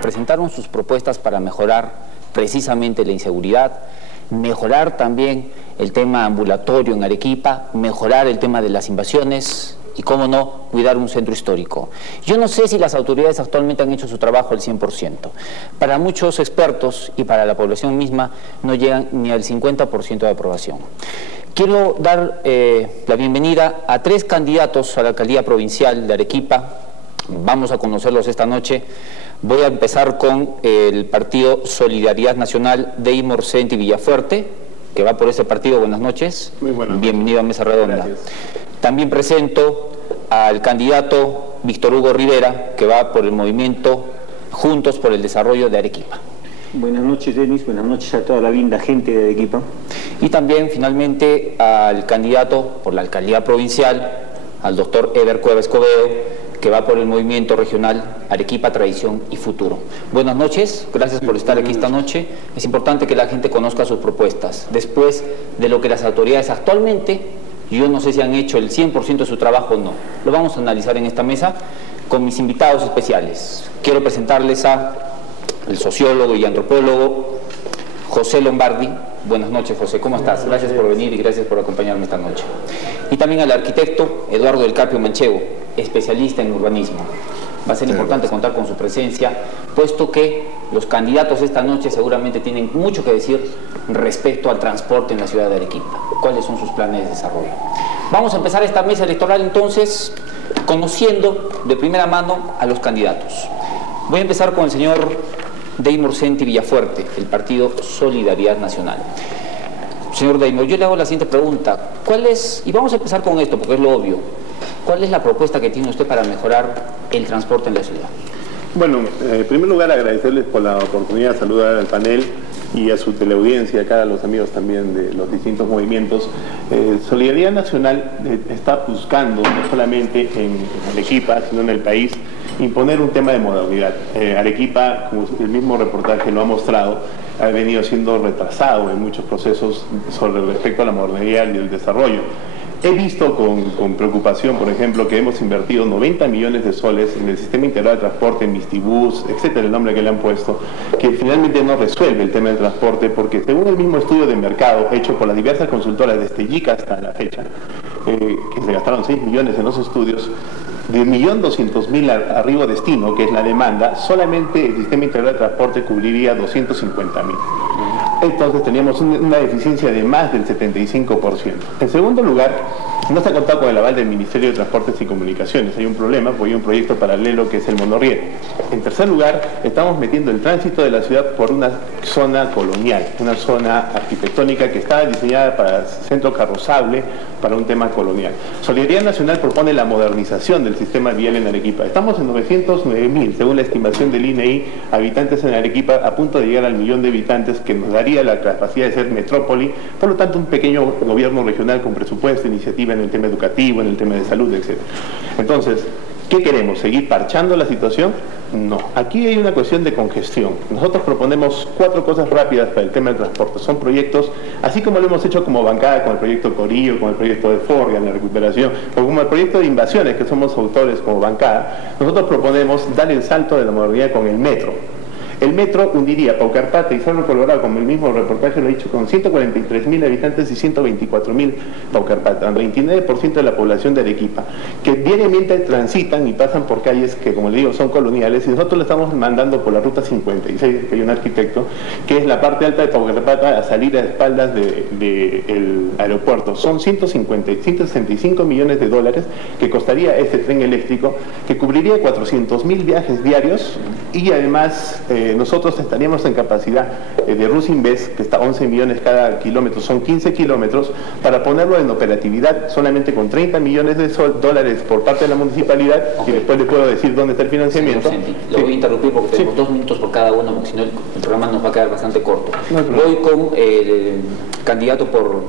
presentaron sus propuestas para mejorar precisamente la inseguridad, mejorar también el tema ambulatorio en Arequipa, mejorar el tema de las invasiones y, cómo no, cuidar un centro histórico. Yo no sé si las autoridades actualmente han hecho su trabajo al 100%. Para muchos expertos y para la población misma no llegan ni al 50% de aprobación. Quiero dar la bienvenida a 3 candidatos a la alcaldía provincial de Arequipa. Vamos a conocerlos esta noche. Voy a empezar con el partido Solidaridad Nacional de Deymor Senti Villafuerte, que va por ese partido. Buenas noches. Muy buenas. Bienvenido a Mesa Redonda. Gracias. También presento al candidato Víctor Hugo Rivera, que va por el movimiento Juntos por el Desarrollo de Arequipa. Buenas noches, Denis. Buenas noches a toda la linda gente de Arequipa. Y también, finalmente, al candidato por la alcaldía provincial, al doctor Eber Cueva Escobedo, que va por el movimiento regional Arequipa, Tradición y Futuro. Buenas noches, gracias por estar aquí esta noche. Es importante que la gente conozca sus propuestas. Después de lo que las autoridades actualmente, yo no sé si han hecho el 100% de su trabajo o no. Lo vamos a analizar en esta mesa con mis invitados especiales. Quiero presentarles al sociólogo y antropólogo José Lombardi. Buenas noches, José, ¿cómo estás? Gracias por venir y gracias por acompañarme esta noche. Y también al arquitecto Eduardo del Carpio Manchego, especialista en urbanismo. Va a ser importante contar con su presencia, puesto que los candidatos esta noche seguramente tienen mucho que decir respecto al transporte en la ciudad de Arequipa. ¿Cuáles son sus planes de desarrollo? Vamos a empezar esta mesa electoral entonces conociendo de primera mano a los candidatos. Voy a empezar con el señor Deymor Senti Villafuerte, del partido Solidaridad Nacional. Señor Deymor, yo le hago la siguiente pregunta. ¿Cuál es, y vamos a empezar con esto porque es lo obvio, cuál es la propuesta que tiene usted para mejorar el transporte en la ciudad? Bueno, en primer lugar agradecerles por la oportunidad de saludar al panel y a su teleaudiencia, acá a los amigos también de los distintos movimientos. Solidaridad Nacional está buscando, no solamente en Arequipa, sino en el país, imponer un tema de modernidad. Arequipa, como el mismo reportaje lo ha mostrado, ha venido siendo retrasado en muchos procesos sobre respecto a la modernidad y el desarrollo. He visto con preocupación, por ejemplo, que hemos invertido 90 millones de soles en el sistema integrado de transporte, en Mistibus, etcétera, el nombre que le han puesto, que finalmente no resuelve el tema del transporte, porque según el mismo estudio de mercado hecho por las diversas consultoras desde YICA hasta la fecha, que se gastaron 6 millones en los estudios, de 1.200.000 arribo destino, que es la demanda, solamente el sistema integrado de transporte cubriría 250.000. Entonces teníamos una deficiencia de más del 75%. En segundo lugar, no se ha contado con el aval del Ministerio de Transportes y Comunicaciones. Hay un problema porque hay un proyecto paralelo que es el monorriel. En tercer lugar, estamos metiendo el tránsito de la ciudad por una zona colonial, una zona arquitectónica que estaba diseñada para centro carrozable, para un tema colonial. Solidaridad Nacional propone la modernización del sistema vial en Arequipa. Estamos en 909.000, según la estimación del INEI, habitantes en Arequipa, a punto de llegar al 1.000.000 de habitantes, que nos daría la capacidad de ser metrópoli, por lo tanto un pequeño gobierno regional con presupuesto, iniciativa en el tema educativo, en el tema de salud, etc. Entonces, ¿qué queremos? ¿Seguir parchando la situación? No. Aquí hay una cuestión de congestión. Nosotros proponemos 4 cosas rápidas para el tema del transporte. Son proyectos, así como lo hemos hecho como bancada con el proyecto Corillo, con el proyecto de Forga en la recuperación, o como el proyecto de invasiones, que somos autores como bancada, nosotros proponemos dar el salto de la modernidad con el metro. El metro hundiría Paucarpata y Cerro Colorado, como el mismo reportaje lo ha dicho, con 143.000 habitantes y 124.000 Paucarpata, 29% de la población de Arequipa, que diariamente transitan y pasan por calles que, como le digo, son coloniales, y nosotros le estamos mandando por la ruta 56, que hay un arquitecto, que es la parte alta de Paucarpata a salir a espaldas del aeropuerto. Son 165 millones de dólares que costaría este tren eléctrico, que cubriría 400.000 viajes diarios, y además nosotros estaríamos en capacidad de Rusinvest, que está a 11 millones cada kilómetro, son 15 kilómetros, para ponerlo en operatividad solamente con 30 millones de dólares por parte de la municipalidad, y después le puedo decir dónde está el financiamiento. Lo voy a interrumpir porque tenemos 2 minutos por cada uno, porque si no el programa nos va a quedar bastante corto. Voy con el candidato por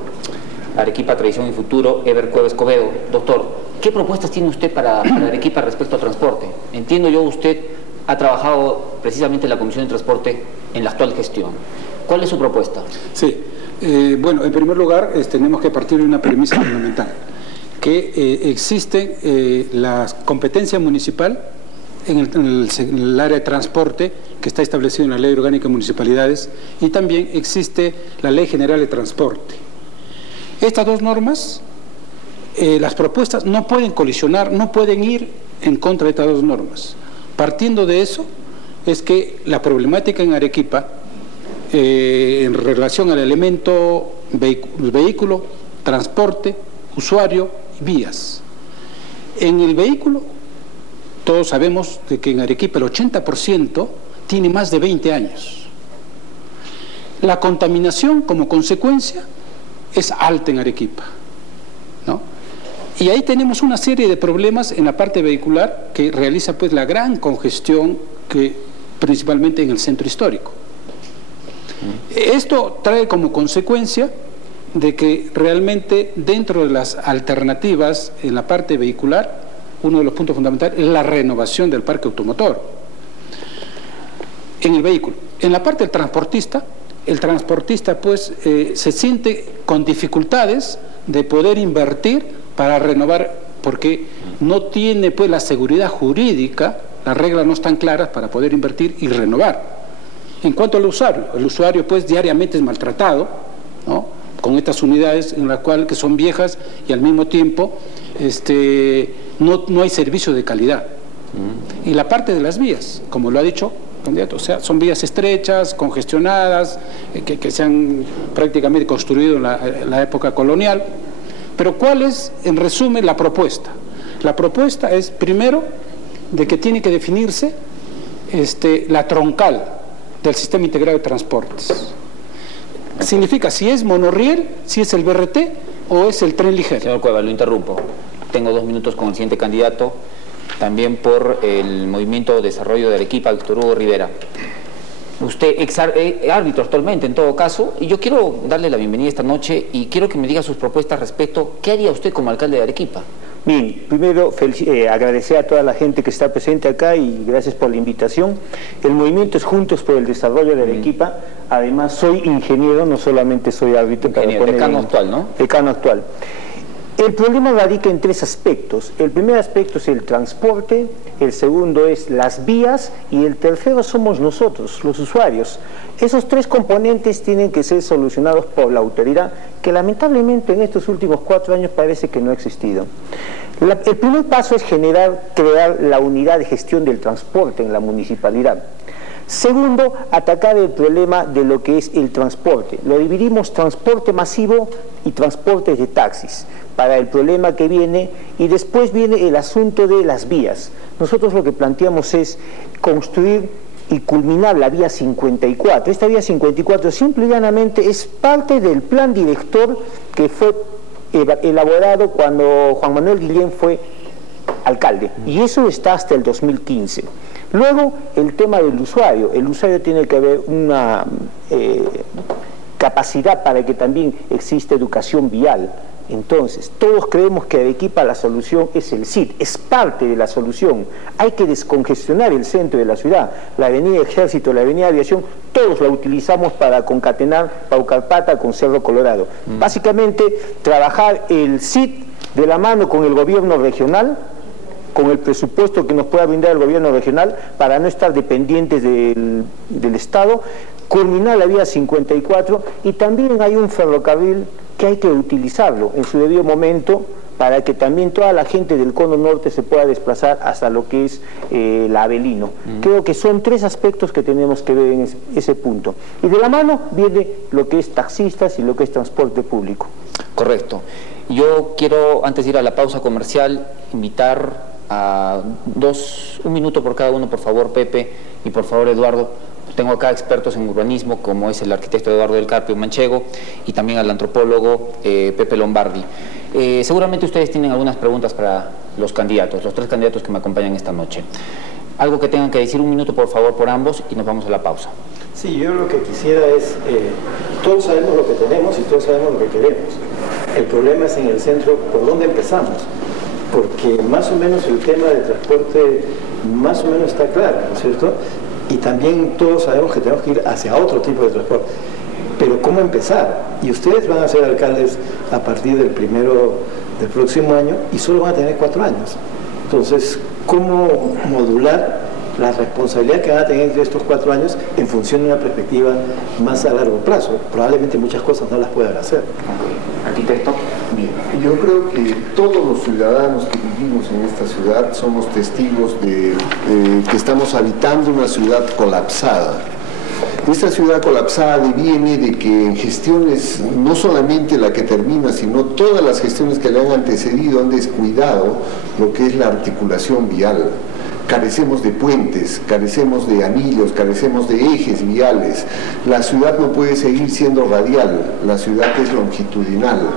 Arequipa, Tradición y Futuro, Eber Cueva Escobedo. Doctor, ¿qué propuestas tiene usted para Arequipa respecto al transporte? Entiendo yo, usted ha trabajado precisamente en la Comisión de Transporte en la actual gestión. ¿Cuál es su propuesta? Sí, bueno, en primer lugar tenemos que partir de una premisa fundamental, que existe la competencia municipal en el área de transporte, que está establecido en la Ley Orgánica de Municipalidades, y también existe la Ley General de Transporte. Estas dos normas, las propuestas no pueden colisionar, no pueden ir en contra de estas dos normas. Partiendo de eso, es que la problemática en Arequipa, en relación al elemento vehículo, transporte, usuario, vías. En el vehículo, todos sabemos de que en Arequipa el 80% tiene más de 20 años. La contaminación como consecuencia es alta en Arequipa, ¿no? Y ahí tenemos una serie de problemas en la parte vehicular que realiza pues la gran congestión que principalmente en el centro histórico. Esto trae como consecuencia de que realmente dentro de las alternativas en la parte vehicular, uno de los puntos fundamentales es la renovación del parque automotor en el vehículo. En la parte del transportista, el transportista pues se siente con dificultades de poder invertir para renovar, porque no tiene pues la seguridad jurídica, las reglas no están claras para poder invertir y renovar. En cuanto al usuario pues diariamente es maltratado, ¿no?, con estas unidades en las cuales que son viejas y al mismo tiempo no hay servicio de calidad. Y la parte de las vías, como lo ha dicho el candidato, o sea, son vías estrechas, congestionadas, que se han prácticamente construido en la época colonial. Pero ¿cuál es, en resumen, la propuesta? La propuesta es, primero, de que tiene que definirse la troncal del sistema integrado de transportes. Significa si es monorriel, si es el BRT o es el tren ligero. Señor Cueva, lo interrumpo. Tengo 2 minutos con el siguiente candidato, también por el Movimiento de Desarrollo de Arequipa, Víctor Hugo Rivera. Usted ex árbitro actualmente, en todo caso, y yo quiero darle la bienvenida esta noche y quiero que me diga sus propuestas respecto, ¿qué haría usted como alcalde de Arequipa? Bien, primero agradecer a toda la gente que está presente acá y gracias por la invitación. El movimiento es Juntos por el Desarrollo de Arequipa. Además soy ingeniero, no solamente soy árbitro. Decano actual, ¿no? Decano actual. El problema radica en 3 aspectos. El primer aspecto es el transporte, el segundo es las vías y el tercero somos nosotros, los usuarios. Esos 3 componentes tienen que ser solucionados por la autoridad, que lamentablemente en estos últimos 4 años parece que no ha existido. El primer paso es crear la unidad de gestión del transporte en la municipalidad. Segundo, atacar el problema de lo que es el transporte. Lo dividimos transporte masivo y transportes de taxis para el problema que viene, y después viene el asunto de las vías. Nosotros lo que planteamos es construir y culminar la vía 54. Esta vía 54 simple y llanamente es parte del plan director que fue elaborado cuando Juan Manuel Guillén fue alcalde, y eso está hasta el 2015. Luego, el tema del usuario. El usuario tiene que haber una capacidad para que también exista educación vial. Entonces, todos creemos que Arequipa la solución es el CID, es parte de la solución. Hay que descongestionar el centro de la ciudad. La avenida Ejército, la avenida Aviación, todos la utilizamos para concatenar Paucarpata con Cerro Colorado. Básicamente, trabajar el CID de la mano con el gobierno regional, con el presupuesto que nos pueda brindar el gobierno regional para no estar dependientes del Estado, culminar la vía 54, y también hay un ferrocarril que hay que utilizarlo en su debido momento para que también toda la gente del cono norte se pueda desplazar hasta lo que es la Avelino. Creo que son 3 aspectos que tenemos que ver en ese punto. Y de la mano viene lo que es taxistas y lo que es transporte público. Correcto. Yo quiero, antes de ir a la pausa comercial, invitar a 1 minuto por cada uno, por favor, Pepe, y por favor, Eduardo. Tengo acá expertos en urbanismo, como es el arquitecto Eduardo del Carpio Manchego, y también al antropólogo Pepe Lombardi. Seguramente ustedes tienen algunas preguntas para los candidatos, los 3 candidatos que me acompañan esta noche. Algo que tengan que decir, 1 minuto, por favor, por ambos, y nos vamos a la pausa. Sí, yo lo que quisiera es, todos sabemos lo que tenemos y todos sabemos lo que queremos. El problema es en el centro, ¿por dónde empezamos? Porque más o menos el tema de transporte más o menos está claro, ¿no es cierto? Y también todos sabemos que tenemos que ir hacia otro tipo de transporte. Pero ¿cómo empezar? Y ustedes van a ser alcaldes a partir del 1 del próximo año y solo van a tener 4 años. Entonces, ¿cómo modular la responsabilidad que van a tener entre estos 4 años en función de una perspectiva más a largo plazo. Probablemente muchas cosas no las puedan hacer. Arquitecto. Bien, yo creo que todos los ciudadanos que vivimos en esta ciudad somos testigos de que estamos habitando una ciudad colapsada. Esta ciudad colapsada deviene de que en gestiones, no solamente la que termina, sino todas las gestiones que le han antecedido han descuidado lo que es la articulación vial. Carecemos de puentes, carecemos de anillos, carecemos de ejes viales. La ciudad no puede seguir siendo radial, la ciudad es longitudinal.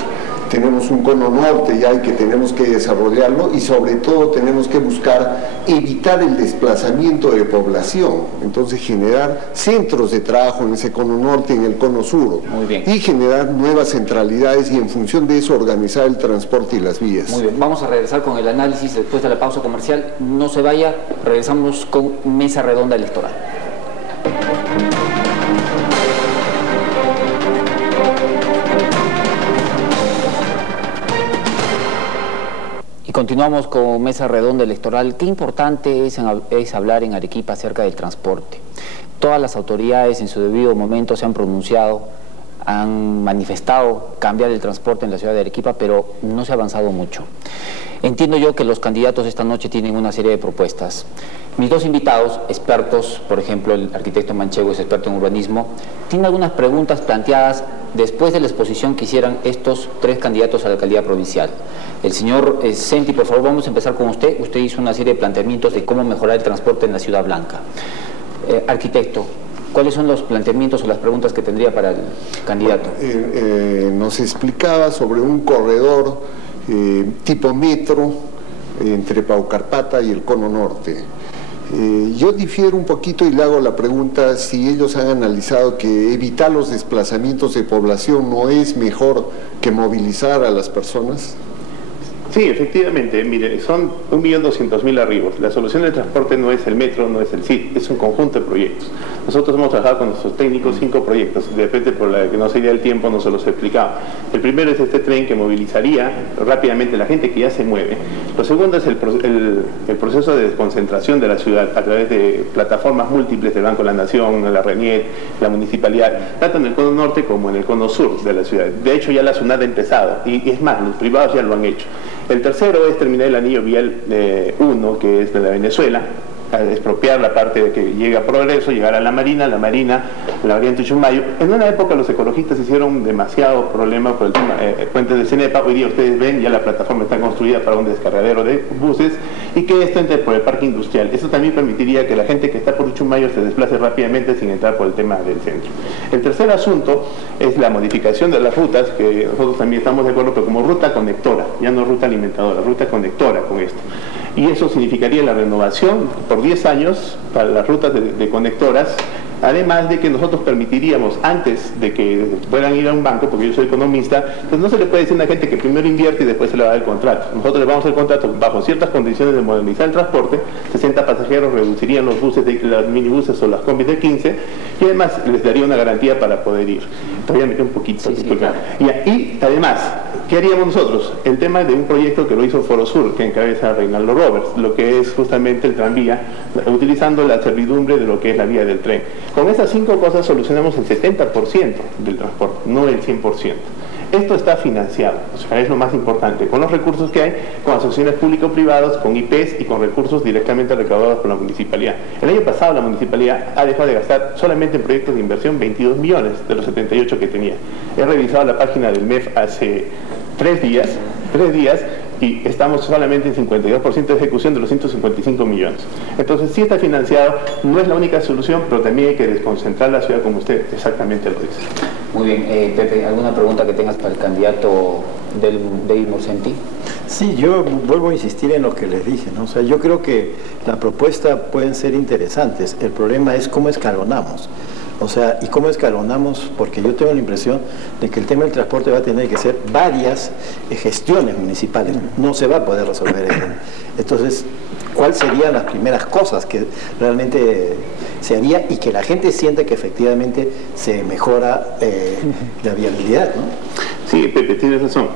Tenemos un cono norte ya y que tenemos que desarrollarlo, y sobre todo tenemos que buscar evitar el desplazamiento de población, entonces generar centros de trabajo en ese cono norte y en el cono sur. Muy bien. Y generar nuevas centralidades y en función de eso organizar el transporte y las vías. Muy bien, vamos a regresar con el análisis después de la pausa comercial. No se vaya, regresamos con Mesa Redonda Electoral. Y continuamos con Mesa Redonda Electoral. Qué importante es hablar en Arequipa acerca del transporte. Todas las autoridades en su debido momento se han pronunciado, han manifestado cambiar el transporte en la ciudad de Arequipa, pero no se ha avanzado mucho. Entiendo yo que los candidatos esta noche tienen una serie de propuestas. Mis dos invitados, expertos, por ejemplo, el arquitecto Manchego es experto en urbanismo, tienen algunas preguntas planteadas después de la exposición que hicieran estos 3 candidatos a la alcaldía provincial. El señor Senti, por favor, vamos a empezar con usted. Usted hizo una serie de planteamientos de cómo mejorar el transporte en la Ciudad Blanca. Arquitecto, ¿cuáles son los planteamientos o las preguntas que tendría para el candidato? Nos explicaba sobre un corredor tipo metro entre Paucarpata y el Cono Norte. Yo difiero un poquito y le hago la pregunta si ellos han analizado que evitar los desplazamientos de población no es mejor que movilizar a las personas. Sí, efectivamente, mire, son 1.200.000 arribos. La solución del transporte no es el metro, no es el CIT, es un conjunto de proyectos. Nosotros hemos trabajado con nuestros técnicos 5 proyectos, de repente por la que no sería el tiempo no se los he explicado. El primero es este tren que movilizaría rápidamente la gente que ya se mueve. Lo segundo es el proceso de desconcentración de la ciudad a través de plataformas múltiples del Banco de la Nación, la RENIET, la municipalidad, tanto en el cono norte como en el cono sur de la ciudad. De hecho ya la SUNAT ha empezado y es más, los privados ya lo han hecho. El tercero es terminar el anillo vial 1, que es de la Venezuela, a expropiar la parte que llega a Progreso, llegar a la Marina, la Variante Chumayo. En una época los ecologistas hicieron demasiado problema por el tema puentes de Cenepa. Hoy día ustedes ven, ya la plataforma está construida para un descargadero de buses y que esto entre por el parque industrial. Eso también permitiría que la gente que está por Chumayo se desplace rápidamente sin entrar por el tema del centro. El tercer asunto es la modificación de las rutas, que nosotros también estamos de acuerdo, pero como ruta conectora, ya no ruta alimentadora, ruta conectora con esto. Y eso significaría la renovación por 10 años para las rutas de conectoras, además de que nosotros permitiríamos, antes de que puedan ir a un banco, porque yo soy economista, pues no se le puede decir a una gente que primero invierte y después se le va a dar el contrato. Nosotros le vamos a dar el contrato bajo ciertas condiciones de modernizar el transporte, 60 pasajeros reducirían los buses, los minibuses o las combis de 15, y además les daría una garantía para poder ir. Todavía me queda un poquito. Sí, claro. Y además, ¿qué haríamos nosotros? El tema de un proyecto que lo hizo Foro Sur, que encabeza Reinaldo Roberts, lo que es justamente el tranvía, utilizando la servidumbre de lo que es la vía del tren. Con esas 5 cosas solucionamos el 70% del transporte, no el 100%. Esto está financiado, o sea, es lo más importante, con los recursos que hay, con asociaciones público-privadas, con IPs y con recursos directamente recaudados por la municipalidad. El año pasado la municipalidad ha dejado de gastar solamente en proyectos de inversión 22 millones de los 78 que tenía. He revisado la página del MEF hace 3 días, y estamos solamente en 52% de ejecución de los 155 millones. Entonces sí está financiado, no es la única solución, pero también hay que desconcentrar la ciudad como usted exactamente lo dice. Muy bien, Pepe, ¿alguna pregunta que tengas para el candidato David Morsenti? Sí, yo vuelvo a insistir en lo que les dije, ¿no? O sea, yo creo que las propuestas pueden ser interesantes, el problema es cómo escalonamos. O sea, ¿y cómo escalonamos? Porque yo tengo la impresión de que el tema del transporte va a tener que ser varias gestiones municipales. No se va a poder resolver eso. Entonces, ¿cuáles serían las primeras cosas que realmente se haría y que la gente sienta que efectivamente se mejora la viabilidad, ¿no? Sí, Pepe, tienes razón.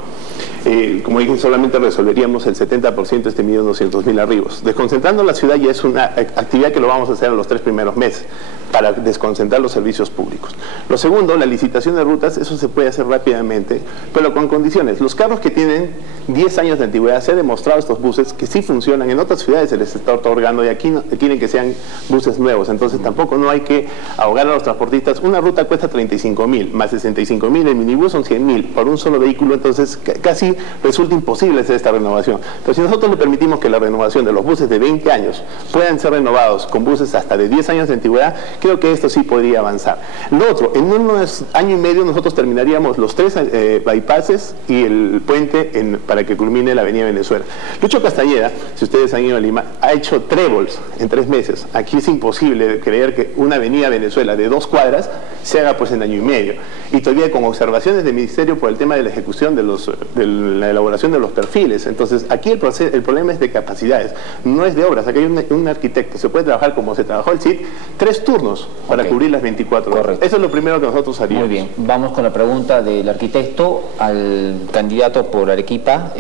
como dije, solamente resolveríamos el 70% de este 1.200.000 arribos. Desconcentrando la ciudad ya es una actividad que lo vamos a hacer en los 3 primeros meses, para desconcentrar los servicios públicos. Lo segundo, la licitación de rutas, eso se puede hacer rápidamente, pero con condiciones. Los carros que tienen 10 años de antigüedad, se ha demostrado estos buses que sí funcionan, en otras ciudades se les está otorgando y aquí no, quieren que sean buses nuevos, entonces tampoco no hay que ahogar a los transportistas. Una ruta cuesta 35.000, más 65.000, el minibús son 100.000 por un solo vehículo, entonces casi resulta imposible hacer esta renovación. Pero si nosotros le permitimos que la renovación de los buses de 20 años puedan ser renovados con buses hasta de 10 años de antigüedad, creo que esto sí podría avanzar. Lo otro, en unos año y medio nosotros terminaríamos los 3 bypasses y el puente para que culmine la avenida Venezuela. Lucho Castañeda, si ustedes han ido a Lima, ha hecho trébols en 3 meses. Aquí es imposible creer que una avenida Venezuela de 2 cuadras se haga pues en año y medio. Y todavía con observaciones del Ministerio por el tema de la ejecución de la elaboración de los perfiles. Entonces aquí el problema es de capacidades, no es de obras. Aquí hay un arquitecto, se puede trabajar como se trabajó el CIT, 3 turnos para cubrir las 24 horas. Correcto. Eso es lo primero que nosotros haríamos. Muy bien, vamos con la pregunta del arquitecto al candidato por Arequipa,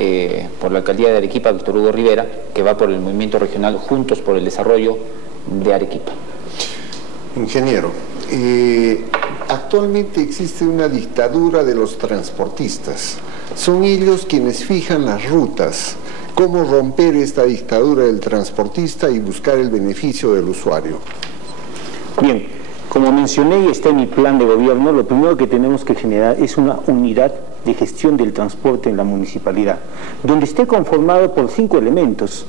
por la alcaldía de Arequipa, Víctor Hugo Rivera, que va por el movimiento regional Juntos por el Desarrollo de Arequipa. Ingeniero, actualmente existe una dictadura de los transportistas. Son ellos quienes fijan las rutas. ¿Cómo romper esta dictadura del transportista y buscar el beneficio del usuario? Bien, como mencioné y está en mi plan de gobierno, lo primero que tenemos que generar es una unidad de gestión del transporte en la municipalidad, donde esté conformado por 5 elementos.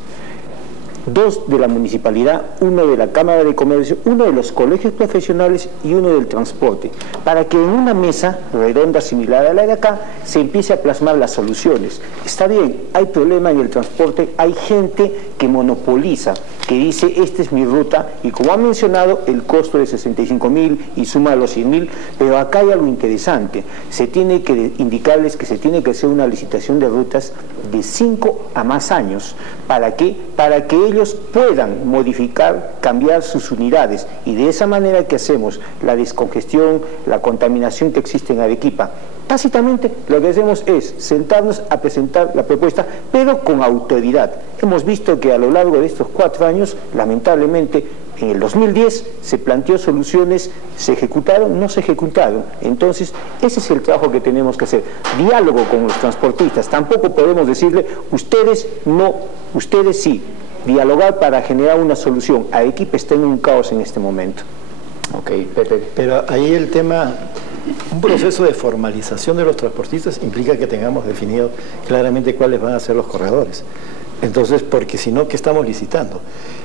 2 de la municipalidad, 1 de la Cámara de Comercio, 1 de los colegios profesionales y 1 del transporte, para que en una mesa redonda similar a la de acá se empiece a plasmar las soluciones. Está bien, hay problema en el transporte, hay gente que monopoliza, que dice esta es mi ruta y como ha mencionado el costo de 65.000 y suma a los 100.000, pero acá hay algo interesante, se tiene que indicarles que se tiene que hacer una licitación de rutas de 5 a más años. ¿Para qué? Para que ellos puedan modificar, cambiar sus unidades y de esa manera que hacemos la descongestión, la contaminación que existe en Arequipa. Tácitamente lo que hacemos es sentarnos a presentar la propuesta, pero con autoridad. Hemos visto que a lo largo de estos 4 años, lamentablemente, en el 2010 se planteó soluciones, se ejecutaron, no se ejecutaron. Entonces, ese es el trabajo que tenemos que hacer. Diálogo con los transportistas. Tampoco podemos decirle, ustedes no, ustedes sí. Dialogar para generar una solución. Arequipa está en un caos en este momento. Ok, Pepe. Pero ahí el tema, un proceso de formalización de los transportistas implica que tengamos definido claramente cuáles van a ser los corredores. Entonces, porque si no, ¿qué estamos licitando?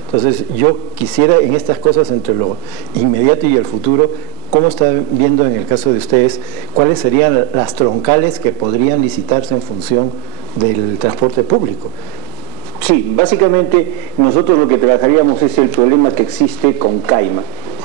Entonces, yo quisiera en estas cosas entre lo inmediato y el futuro, ¿cómo están viendo en el caso de ustedes cuáles serían las troncales que podrían licitarse en función del transporte público? Sí, básicamente nosotros lo que trabajaríamos es el problema que existe con Caima.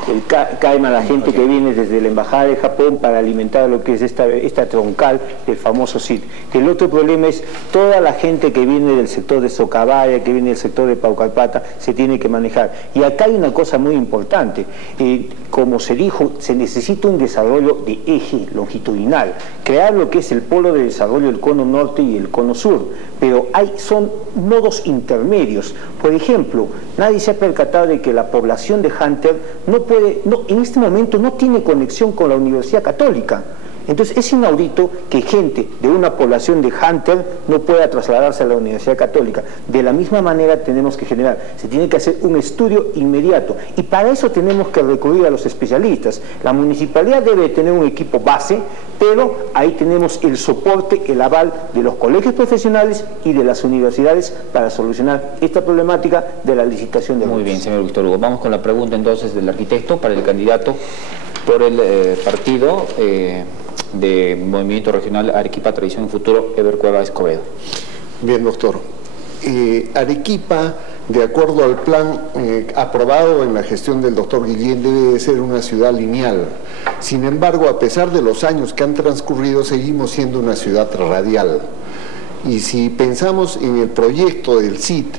El Caima, la gente que viene desde la Embajada de Japón para alimentar lo que es esta troncal del famoso CIT. El otro problema es toda la gente que viene del sector de Socabaya, que viene del sector de Paucalpata, se tiene que manejar. Y acá hay una cosa muy importante. Como se dijo, se necesita un desarrollo de eje longitudinal, crear lo que es el polo de desarrollo del cono norte y el cono sur, pero son nodos intermedios. Por ejemplo, nadie se ha percatado de que la población de Hunter en este momento no tiene conexión con la Universidad Católica. Entonces es inaudito que gente de una población de Hunter no pueda trasladarse a la Universidad Católica. De la misma manera tenemos que se tiene que hacer un estudio inmediato y para eso tenemos que recurrir a los especialistas. La municipalidad debe tener un equipo base, pero ahí tenemos el soporte, el aval de los colegios profesionales y de las universidades para solucionar esta problemática de la licitación de rutas. Muy bien, señor Víctor Hugo. Vamos con la pregunta entonces del arquitecto para el candidato por el partido de Movimiento Regional Arequipa Tradición y Futuro, Eber Cueva Escobedo. Bien, doctor. Arequipa, de acuerdo al plan aprobado en la gestión del doctor Guillén, debe de ser una ciudad lineal. Sin embargo, a pesar de los años que han transcurrido, seguimos siendo una ciudad radial. Y si pensamos en el proyecto del CIT,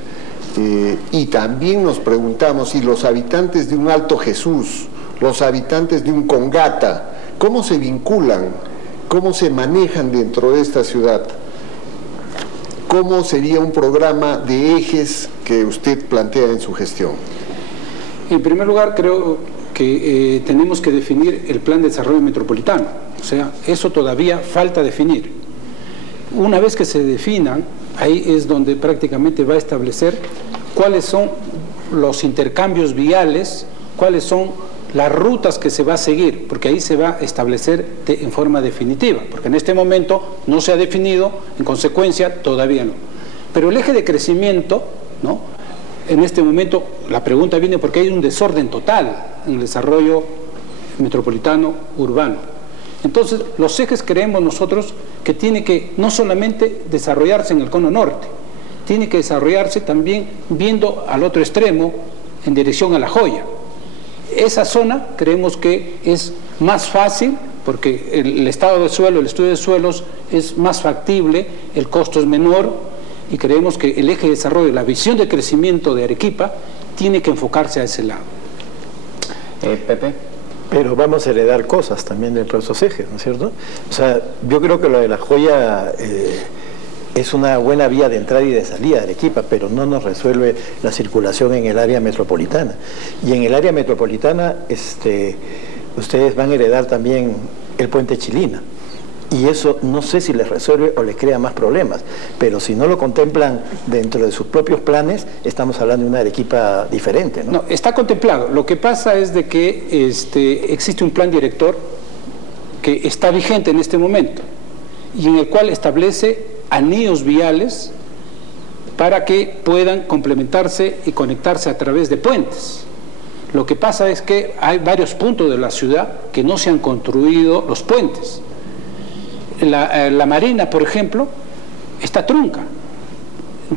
y también nos preguntamos si los habitantes de un Alto Jesús, los habitantes de un Congata, ¿cómo se vinculan? ¿Cómo se manejan dentro de esta ciudad? ¿cómo sería un programa de ejes que usted plantea en su gestión? En primer lugar, creo que tenemos que definir el plan de desarrollo metropolitano. O sea, eso todavía falta definir. Una vez que se definan, ahí es donde prácticamente va a establecer cuáles son los intercambios viales, cuáles son las rutas que se va a seguir, porque ahí se va a establecer en forma definitiva, porque en este momento no se ha definido, en consecuencia todavía no. Pero el eje de crecimiento, ¿no?, en este momento la pregunta viene porque hay un desorden total en el desarrollo metropolitano urbano. Entonces, los ejes creemos nosotros que tiene que no solamente desarrollarse en el cono norte, tiene que desarrollarse también viendo al otro extremo en dirección a La Joya. Esa zona creemos que es más fácil porque el estado de suelo, el estudio de suelos es más factible, el costo es menor y creemos que el eje de desarrollo, la visión de crecimiento de Arequipa tiene que enfocarse a ese lado. Pepe. Pero vamos a heredar cosas también dentro de esos ejes, ¿no es cierto? O sea, yo creo que lo de La Joya es una buena vía de entrada y de salida de Arequipa, pero no nos resuelve la circulación en el área metropolitana. Y en el área metropolitana ustedes van a heredar también el puente Chilina. Y eso no sé si les resuelve o les crea más problemas, pero si no lo contemplan dentro de sus propios planes, estamos hablando de una Arequipa diferente, ¿no? No, está contemplado. Lo que pasa es de que existe un plan director que está vigente en este momento y en el cual establece anillos viales para que puedan complementarse y conectarse a través de puentes. Lo que pasa es que hay varios puntos de la ciudad que no se han construido los puentes. La Marina, por ejemplo, está trunca,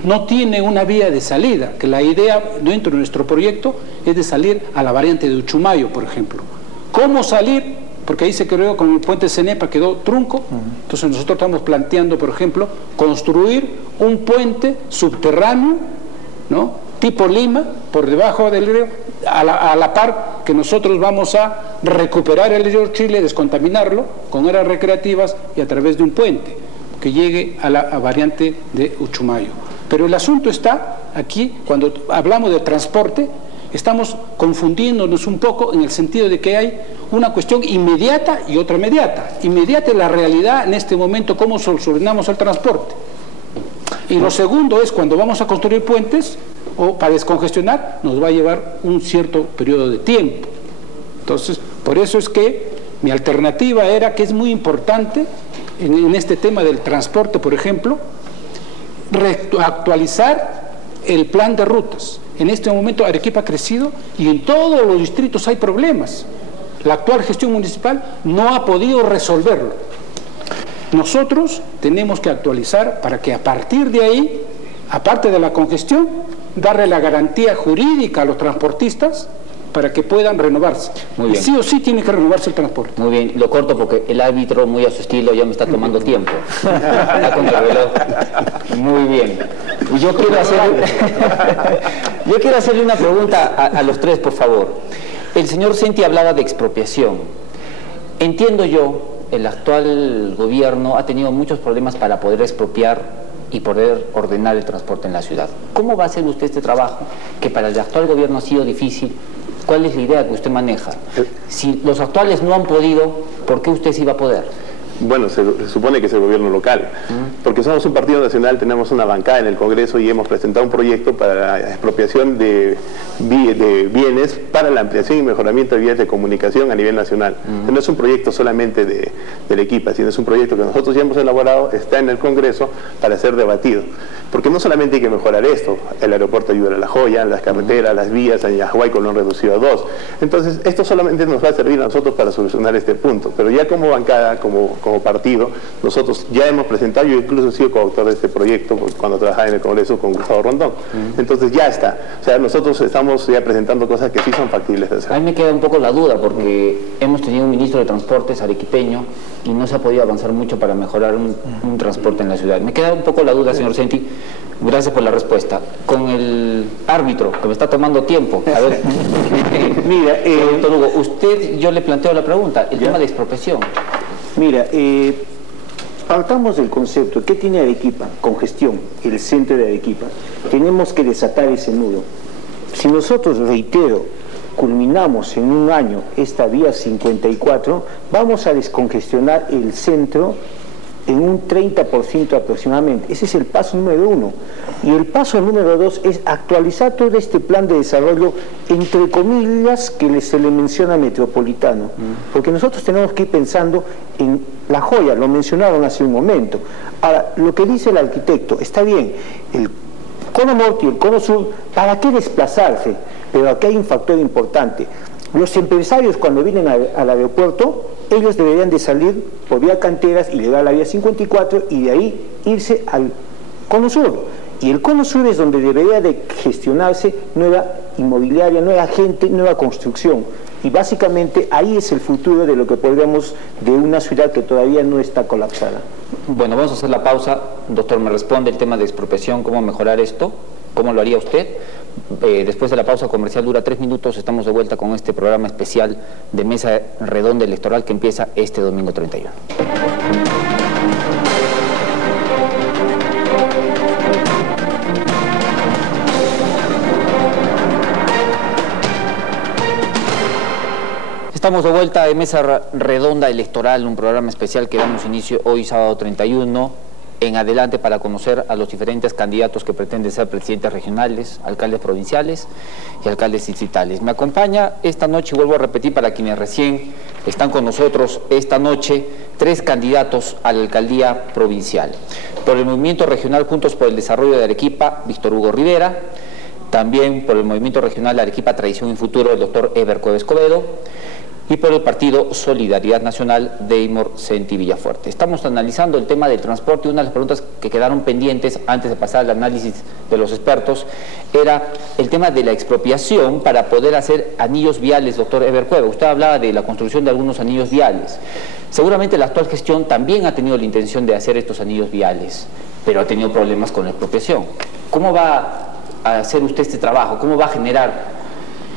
no tiene una vía de salida, que la idea dentro de nuestro proyecto es de salir a la variante de Uchumayo, por ejemplo. ¿Cómo salir? Porque ahí se creó con el puente Cenepa, quedó trunco. Entonces nosotros estamos planteando, por ejemplo, construir un puente subterráneo, ¿no?, tipo Lima, por debajo del río, a la par que nosotros vamos a recuperar el río Chile, descontaminarlo con áreas recreativas y a través de un puente que llegue a la variante de Uchumayo. Pero el asunto está aquí, cuando hablamos de transporte, estamos confundiéndonos un poco en el sentido de que hay una cuestión inmediata y otra mediata. Inmediata es la realidad en este momento, cómo solucionamos el transporte. Y lo segundo es cuando vamos a construir puentes o para descongestionar, nos va a llevar un cierto periodo de tiempo. Entonces, por eso es que mi alternativa era que es muy importante en este tema del transporte, por ejemplo, actualizar el plan de rutas. En este momento Arequipa ha crecido y en todos los distritos hay problemas. La actual gestión municipal no ha podido resolverlo. Nosotros tenemos que actualizar para que a partir de ahí, aparte de la congestión, darle la garantía jurídica a los transportistas para que puedan renovarse. Muy bien. Y sí o sí tiene que renovarse el transporte. Muy bien, lo corto porque el árbitro, muy a su estilo, ya me está tomando tiempo. Está con el reloj. Muy bien. Y yo quiero hacerle una pregunta a los tres, por favor. El señor Senti hablaba de expropiación. Entiendo yo, el actual gobierno ha tenido muchos problemas para poder expropiar y poder ordenar el transporte en la ciudad. ¿Cómo va a hacer usted este trabajo que para el actual gobierno ha sido difícil? ¿Cuál es la idea que usted maneja? Si los actuales no han podido, ¿por qué usted sí va a poder? Bueno, se supone que es el gobierno local, porque somos un partido nacional, tenemos una bancada en el Congreso y hemos presentado un proyecto para la expropiación de bienes para la ampliación y mejoramiento de vías de comunicación a nivel nacional. No es un proyecto solamente de Arequipa, sino es un proyecto que nosotros ya hemos elaborado, está en el Congreso para ser debatido. Porque no solamente hay que mejorar esto, el aeropuerto ayuda a La Joya, las carreteras, las vías, en Yahuayco lo han reducido a 2. Entonces, esto solamente nos va a servir a nosotros para solucionar este punto. Pero ya como bancada, como partido, nosotros ya hemos presentado, yo incluso he sido coautor de este proyecto cuando trabajaba en el Congreso con Gustavo Rondón. Entonces ya está. O sea, nosotros estamos ya presentando cosas que sí son factibles de hacer. A mí me queda un poco la duda porque hemos tenido un ministro de Transportes arequipeño y no se ha podido avanzar mucho para mejorar un transporte en la ciudad. Me queda un poco la duda, señor Senti. Gracias por la respuesta. Con el árbitro, que me está tomando tiempo. A ver, mira, doctor Hugo, yo le planteo la pregunta, el tema de expropiación. Mira, partamos del concepto, ¿qué tiene Arequipa? Congestión, el centro de Arequipa. Tenemos que desatar ese nudo. Si nosotros, reitero, culminamos en un año esta vía 54, vamos a descongestionar el centro en un 30% aproximadamente. Ese es el paso número 1. Y el paso número 2 es actualizar todo este plan de desarrollo, entre comillas, que se le menciona metropolitano. Porque nosotros tenemos que ir pensando en la joya, lo mencionaron hace un momento. Ahora, lo que dice el arquitecto, está bien, el cono norte y el cono sur, ¿para qué desplazarse? Pero aquí hay un factor importante. Los empresarios, cuando vienen al aeropuerto, ellos deberían de salir por vía Canteras y llegar a la vía 54 y de ahí irse al cono sur. Y el cono sur es donde debería de gestionarse nueva inmobiliaria, nueva gente, nueva construcción. Y básicamente ahí es el futuro de lo que podríamos, de una ciudad que todavía no está colapsada. Bueno, vamos a hacer la pausa. Doctor, me responde el tema de expropiación, ¿cómo mejorar esto? ¿Cómo lo haría usted? Después de la pausa comercial, dura 3 minutos, estamos de vuelta con este programa especial de Mesa Redonda Electoral que empieza este domingo 31. Estamos de vuelta de Mesa Redonda Electoral, un programa especial que damos inicio hoy sábado 31 en adelante para conocer a los diferentes candidatos que pretenden ser presidentes regionales, alcaldes provinciales y alcaldes distritales. Me acompaña esta noche, y vuelvo a repetir para quienes recién están con nosotros esta noche, 3 candidatos a la alcaldía provincial. Por el Movimiento Regional Juntos por el Desarrollo de Arequipa, Víctor Hugo Rivera. También por el Movimiento Regional de Arequipa Tradición y Futuro, el doctor Eber Cueva Escobedo. Y por el Partido Solidaridad Nacional, Deymor Senti Villafuerte. Estamos analizando el tema del transporte. Una de las preguntas que quedaron pendientes antes de pasar al análisis de los expertos era el tema de la expropiación para poder hacer anillos viales, doctor Eber Cueva. Usted hablaba de la construcción de algunos anillos viales. Seguramente la actual gestión también ha tenido la intención de hacer estos anillos viales, pero ha tenido problemas con la expropiación. ¿Cómo va a hacer usted este trabajo? ¿Cómo va a generar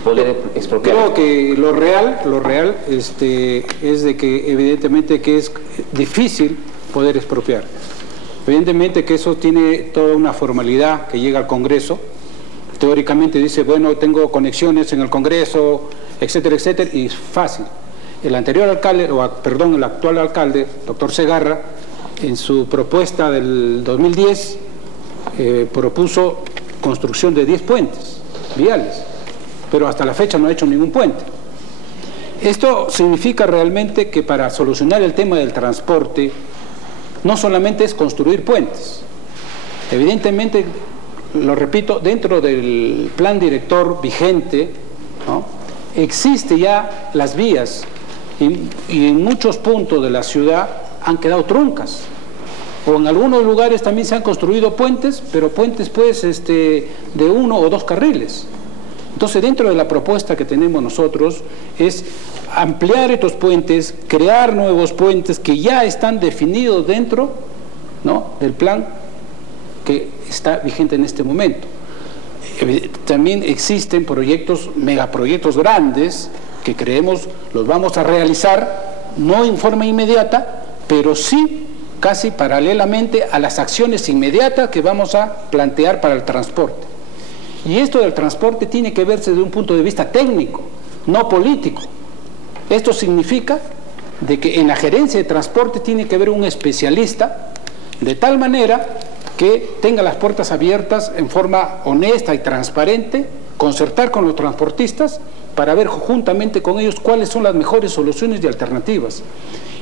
poder expropiar? Creo que lo real es de que evidentemente que es difícil poder expropiar. Evidentemente que eso tiene toda una formalidad que llega al Congreso. Teóricamente dice, bueno, tengo conexiones en el Congreso, etcétera, etcétera, y es fácil. El anterior alcalde, el actual alcalde, doctor Segarra, en su propuesta del 2010, propuso construcción de 10 puentes viales, pero hasta la fecha no ha hecho ningún puente. Esto significa realmente que para solucionar el tema del transporte no solamente es construir puentes. Evidentemente, lo repito, dentro del plan director vigente, ¿no?, existe ya las vías y en muchos puntos de la ciudad han quedado truncas. O en algunos lugares también se han construido puentes, pero puentes pues de 1 o 2 carriles. Entonces, dentro de la propuesta que tenemos nosotros es ampliar estos puentes, crear nuevos puentes que ya están definidos dentro, ¿no?, del plan que está vigente en este momento. También existen proyectos, megaproyectos grandes, que creemos los vamos a realizar, no en forma inmediata, pero sí casi paralelamente a las acciones inmediatas que vamos a plantear para el transporte. Y esto del transporte tiene que verse desde un punto de vista técnico, no político. Esto significa de que en la gerencia de transporte tiene que haber un especialista, de tal manera que tenga las puertas abiertas en forma honesta y transparente, concertar con los transportistas para ver juntamente con ellos cuáles son las mejores soluciones y alternativas.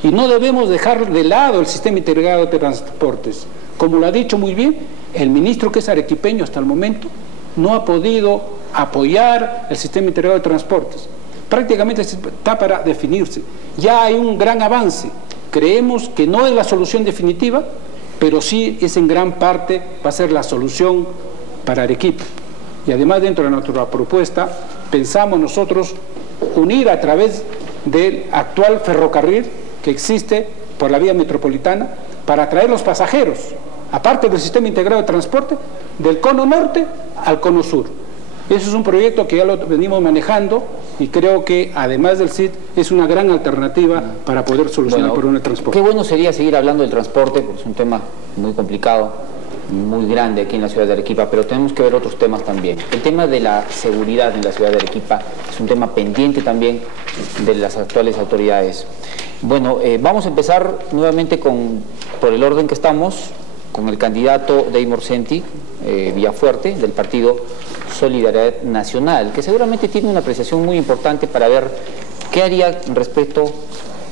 Y no debemos dejar de lado el sistema integrado de transportes. Como lo ha dicho muy bien el ministro, que es arequipeño hasta el momento, no ha podido apoyar el sistema integrado de transportes. Prácticamente está para definirse. Ya hay un gran avance. Creemos que no es la solución definitiva, pero sí es en gran parte, va a ser la solución para Arequipa. Y además, dentro de nuestra propuesta, pensamos nosotros unir a través del actual ferrocarril que existe por la vía metropolitana para traer los pasajeros, aparte del sistema integrado de transporte, del cono norte al cono sur. Eso es un proyecto que ya lo venimos manejando y creo que además del CID es una gran alternativa para poder solucionar el problema del transporte. Qué bueno sería seguir hablando del transporte, porque es un tema muy complicado, muy grande aquí en la ciudad de Arequipa, pero tenemos que ver otros temas también. El tema de la seguridad en la ciudad de Arequipa es un tema pendiente también de las actuales autoridades. Bueno, vamos a empezar nuevamente por el orden que estamos, con el candidato Deymor Senti Villafuerte, del partido Solidaridad Nacional, que seguramente tiene una apreciación muy importante para ver qué haría respecto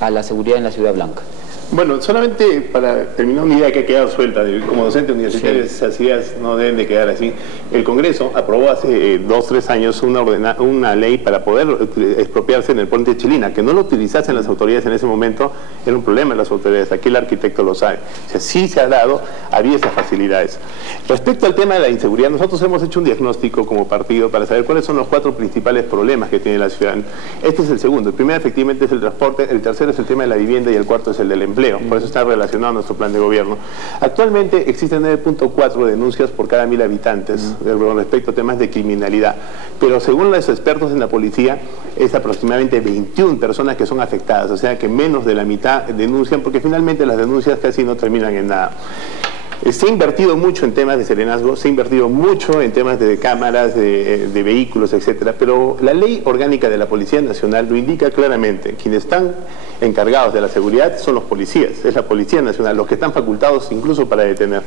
a la seguridad en la Ciudad Blanca. Bueno, solamente para terminar una idea que ha quedado suelta, como docente universitario, esas ideas no deben de quedar así. El Congreso aprobó hace 2 o 3 años una ley para poder expropiarse en el puente de Chilina. Que no lo utilizasen las autoridades en ese momento era un problema de las autoridades, aquí el arquitecto lo sabe. O sea, sí se ha dado, había esas facilidades. Respecto al tema de la inseguridad, nosotros hemos hecho un diagnóstico como partido para saber cuáles son los 4 principales problemas que tiene la ciudad. Este es el segundo. El primero efectivamente es el transporte, el tercero es el tema de la vivienda y el cuarto es el del empleo. Por eso está relacionado a nuestro plan de gobierno. Actualmente existen 9.4 denuncias por cada 1000 habitantes con respecto a temas de criminalidad, pero según los expertos en la policía es aproximadamente 21 personas que son afectadas, o sea que menos de la mitad denuncian, porque finalmente las denuncias casi no terminan en nada. Se ha invertido mucho en temas de serenazgo, se ha invertido mucho en temas de cámaras, de vehículos, etcétera, pero la ley orgánica de la Policía Nacional lo indica claramente. Quienes están encargados de la seguridad son los policías, es la Policía Nacional, los que están facultados incluso para detener.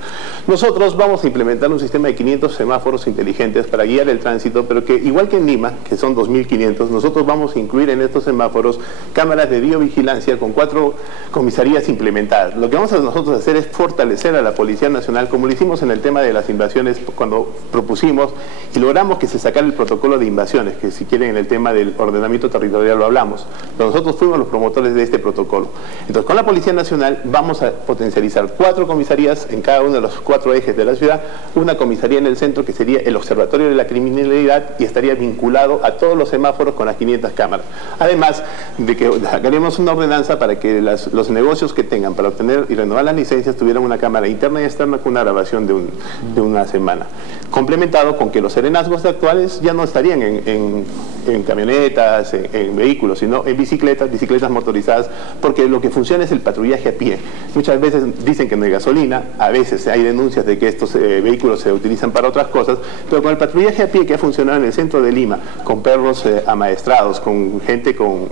Nosotros vamos a implementar un sistema de 500 semáforos inteligentes para guiar el tránsito, pero que igual que en Lima, que son 2.500, nosotros vamos a incluir en estos semáforos cámaras de biovigilancia con 4 comisarías implementadas. Lo que vamos a nosotros hacer es fortalecer a la Policía Nacional, como lo hicimos en el tema de las invasiones cuando propusimos y logramos que se sacara el protocolo de invasiones, que si quieren en el tema del ordenamiento territorial lo hablamos, pero nosotros fuimos los promotores de este protocolo. Entonces con la Policía Nacional vamos a potencializar 4 comisarías en cada uno de los 4 ejes de la ciudad, una comisaría en el centro que sería el Observatorio de la Criminalidad y estaría vinculado a todos los semáforos con las 500 cámaras. Además de que sacaremos una ordenanza para que los negocios que tengan para obtener y renovar las licencias tuvieran una cámara interna y externa con una grabación de una semana. Complementado con que los serenazgos actuales ya no estarían en camionetas, en vehículos, sino en bicicletas motorizadas, porque lo que funciona es el patrullaje a pie. Muchas veces dicen que no hay gasolina, a veces hay denuncias de que estos vehículos se utilizan para otras cosas, pero con el patrullaje a pie que ha funcionado en el centro de Lima, con perros amaestrados, con gente con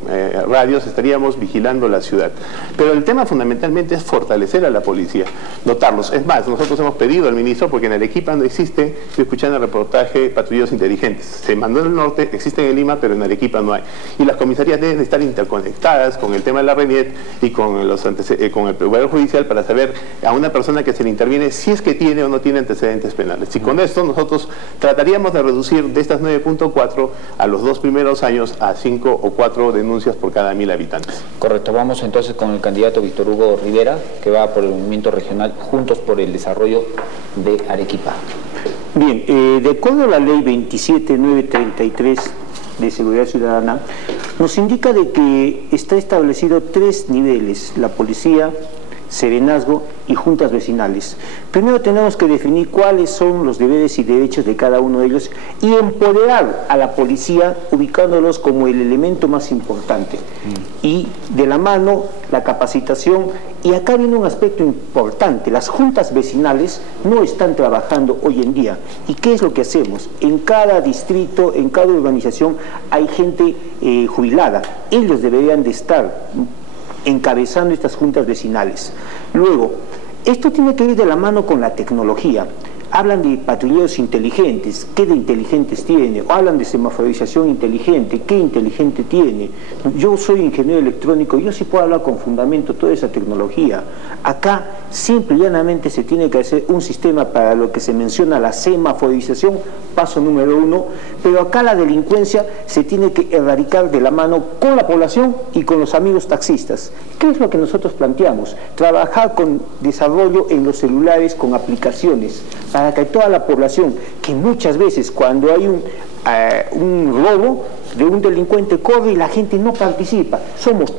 radios, estaríamos vigilando la ciudad. Pero el tema fundamentalmente es fortalecer a la policía, dotarlos. Es más, nosotros hemos pedido al ministro, porque en Arequipa no existe, yo escuché en el reportaje, patrulleros inteligentes. Se mandó en el norte, existen en Lima, pero en Arequipa no hay. Y las comisarías deben estar interconectadas con el tema de la RENIET y con el Poder Judicial para saber a una persona que se le interviene si es que tiene o no tiene antecedentes penales. Y con esto nosotros trataríamos de reducir de estas 9.4 a los 2 primeros años a 5 o 4 denuncias por cada 1000 habitantes. Correcto, vamos entonces con el candidato Víctor Hugo Rivera, que va por el movimiento regional Juntos por el Desarrollo de Arequipa. Bien, de acuerdo a la ley 27933 de Seguridad Ciudadana, nos indica de que está establecido 3 niveles: la policía, serenazgo y juntas vecinales. Primero tenemos que definir cuáles son los deberes y derechos de cada uno de ellos y empoderar a la policía ubicándolos como el elemento más importante. Y de la mano la capacitación, y acá viene un aspecto importante: las juntas vecinales no están trabajando hoy en día. ¿Y qué es lo que hacemos? En cada distrito, en cada urbanización hay gente jubilada. Ellos deberían de estar encabezando estas juntas vecinales. Luego, esto tiene que ir de la mano con la tecnología. Hablan de patrulleros inteligentes, ¿qué de inteligentes tiene? O hablan de semaforización inteligente, ¿qué inteligente tiene? Yo soy ingeniero electrónico, yo sí puedo hablar con fundamento toda esa tecnología. Acá simple y llanamente se tiene que hacer un sistema para lo que se menciona la semaforización, paso número 1, pero acá la delincuencia se tiene que erradicar de la mano con la población y con los amigos taxistas. ¿Qué es lo que nosotros planteamos? Trabajar con desarrollo en los celulares, con aplicaciones, para que toda la población, que muchas veces cuando hay un robo de un delincuente corre y la gente no participa,